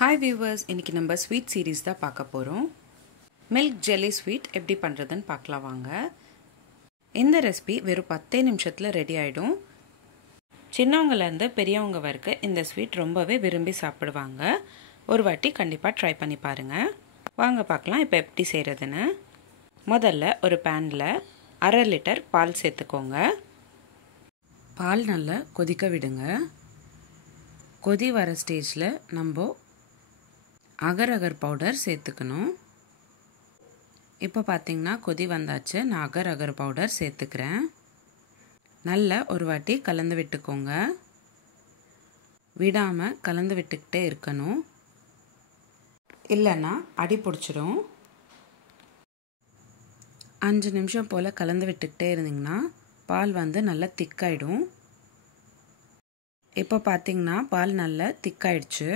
Hi viewers, இன்றைக்கி நம்ம sweet series தான் பார்க்க போகிறோம். மில்க் ஜெல்லி ஸ்வீட் எப்படி பண்ணுறதுன்னு பார்க்கலாம் வாங்க. இந்த ரெசிபி வெறும் 10 நிமிஷத்தில் ரெடி ஆகிடும். சின்னவங்கலேருந்து பெரியவங்க வரைக்கும் இந்த ஸ்வீட் ரொம்பவே விரும்பி சாப்பிடுவாங்க. ஒரு வாட்டி கண்டிப்பாக ட்ரை பண்ணி பாருங்கள். வாங்க பார்க்கலாம் இப்போ எப்படி செய்கிறதுன்னு. முதல்ல ஒரு பேனில் 1/2 லிட்டர் பால் சேர்த்துக்கோங்க. பால் நல்லா கொதிக்க விடுங்க. கொதி வர ஸ்டேஜில் நம்ம அகர் அகர் பவுடர் சேர்த்துக்கணும். இப்போ பார்த்தீங்கன்னா கொதி வந்தாச்சு. நான் அகர் அகர் பவுடர் சேர்த்துக்கிறேன். நல்லா ஒரு வாட்டி கலந்து விட்டுக்கோங்க. விடாமல் கலந்து விட்டுக்கிட்டே இருக்கணும், இல்லைன்னா அடி பிடிச்சிடும். 5 நிமிஷம் போல் கலந்து விட்டுக்கிட்டே இருந்தீங்கன்னா பால் நல்லா திக்காயிடும். இப்போ பார்த்தீங்கன்னா பால் நல்லா திக்காயிடுச்சு.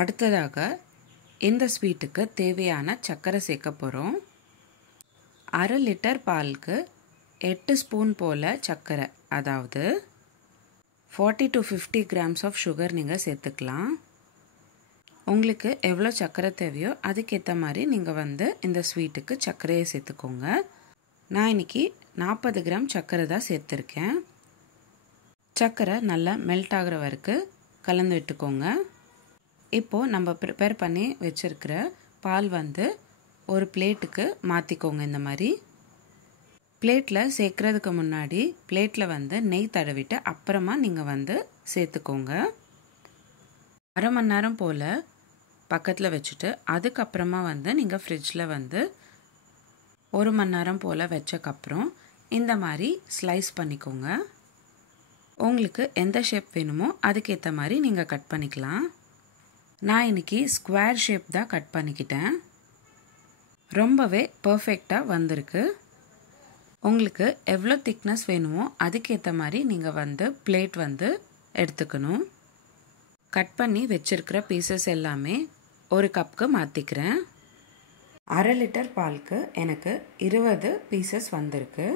அடுத்ததாக இந்த ஸ்வீட்டுக்கு தேவையான சர்க்கரை சேர்க்க போகிறோம். 1/2 லிட்டர் பாலுக்கு 8 ஸ்பூன் போல் சர்க்கரை, அதாவது 40 to 50 grams ஆஃப் சுகர் நீங்கள் சேர்த்துக்கலாம். உங்களுக்கு எவ்வளோ சர்க்கரை தேவையோ அதுக்கேற்ற மாதிரி நீங்கள் இந்த ஸ்வீட்டுக்கு சர்க்கரையை சேர்த்துக்கோங்க. நான் இன்றைக்கி 40 கிராம் சர்க்கரை தான் சேர்த்துருக்கேன். சர்க்கரை நல்லா மெல்ட் ஆகிற வரைக்கும் கலந்து விட்டுக்கோங்க. இப்போது நம்ம ப்ரிப்பேர் பண்ணி வச்சுருக்கிற பால் ஒரு பிளேட்டுக்கு மாற்றிக்கோங்க. இந்த மாதிரி பிளேட்டில் சேர்க்குறதுக்கு முன்னாடி பிளேட்டில் நெய் தடவிட்டு அப்புறமா நீங்கள் சேர்த்துக்கோங்க. 1/2 மணி நேரம் போல் பக்கத்தில் வச்சுட்டு அதுக்கப்புறமா நீங்கள் ஃப்ரிட்ஜில் 1 மணி நேரம் போல் வச்சக்கப்புறம் இந்த மாதிரி ஸ்லைஸ் பண்ணிக்கோங்க. உங்களுக்கு எந்த ஷேப் வேணுமோ அதுக்கேற்ற மாதிரி நீங்கள் கட் பண்ணிக்கலாம். நான் இன்றைக்கி ஸ்கொயர் ஷேப் தான் கட் பண்ணிக்கிட்டேன். ரொம்பவே பர்ஃபெக்டாக வந்திருக்கு. உங்களுக்கு எவ்வளோ திக்னஸ் வேணுமோ அதுக்கேற்ற மாதிரி நீங்கள் பிளேட் எடுத்துக்கணும். கட் பண்ணி வச்சுருக்கிற பீசஸ் எல்லாமே ஒரு கப்புக்கு மாற்றிக்கிறேன். 1/2 லிட்டர் பாலுக்கு எனக்கு 20 பீசஸ் வந்திருக்கு.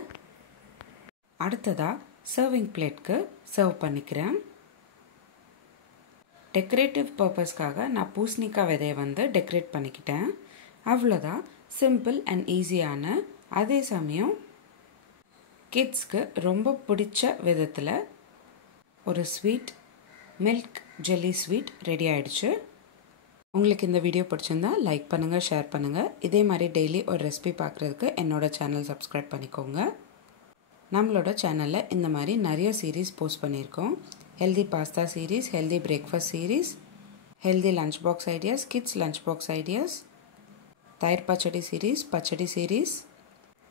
அடுத்ததாக சர்விங் பிளேட்க்கு சர்வ் பண்ணிக்கிறேன். டெக்கரேட்டிவ் பர்பஸ்க்காக நான் பூசணிக்காய் விதையை டெக்கரேட் பண்ணிக்கிட்டேன். அவ்வளோதான். சிம்பிள் அண்ட் ஈஸியான, அதே சமயம் கிட்ஸ்க்கு ரொம்ப பிடிச்ச விதத்தில் ஒரு sweet milk jelly sweet ready ஆகிடுச்சு. உங்களுக்கு இந்த வீடியோ பிடிச்சிருந்தா லைக் பண்ணுங்கள், ஷேர் பண்ணுங்கள். இதே மாதிரி டெய்லி ஒரு ரெசிபி பார்க்குறதுக்கு என்னோடய சேனல் சப்ஸ்கிரைப் பண்ணிக்கோங்க. நம்மளோட சேனலில் இந்த மாதிரி நிறைய சீரீஸ் போஸ்ட் பண்ணியிருக்கோம். Healthy pasta series, healthy breakfast series, healthy lunch box ideas, kids lunch box ideas, தயிர் பச்சடி சீரீஸ், பச்சடி சீரீஸ்,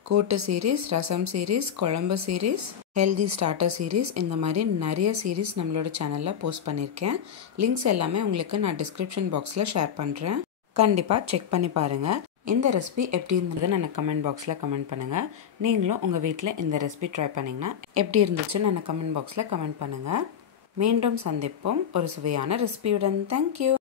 கூட்டு சீரீஸ், ரசம் சீரீஸ், குழம்பு சீரீஸ், ஹெல்தி ஸ்டார்டர் சீரீஸ், இந்த மாதிரி நிறைய சீரீஸ் நம்மளோட சேனலில் போஸ்ட் பண்ணியிருக்கேன். லிங்க்ஸ் எல்லாமே உங்களுக்கு நான் டிஸ்கிரிப்ஷன் பாக்ஸில் ஷேர் பண்ணுறேன். கண்டிப்பாக செக் பண்ணி பாருங்கள். இந்த ரெசிபி எப்படி இருந்ததுன்னு எனக்கு கமெண்ட் பாக்ஸில் கமெண்ட் பண்ணுங்கள். நீங்களும் உங்கள் வீட்டில் இந்த ரெசிபி ட்ரை பண்ணிங்கன்னா எப்படி இருந்துச்சுன்னு எனக்கு கமெண்ட் பாக்ஸில் கமெண்ட் பண்ணுங்கள். மீண்டும் சந்திப்போம் ஒரு சுவையான ரெசிபியுடன். தேங்க்யூ.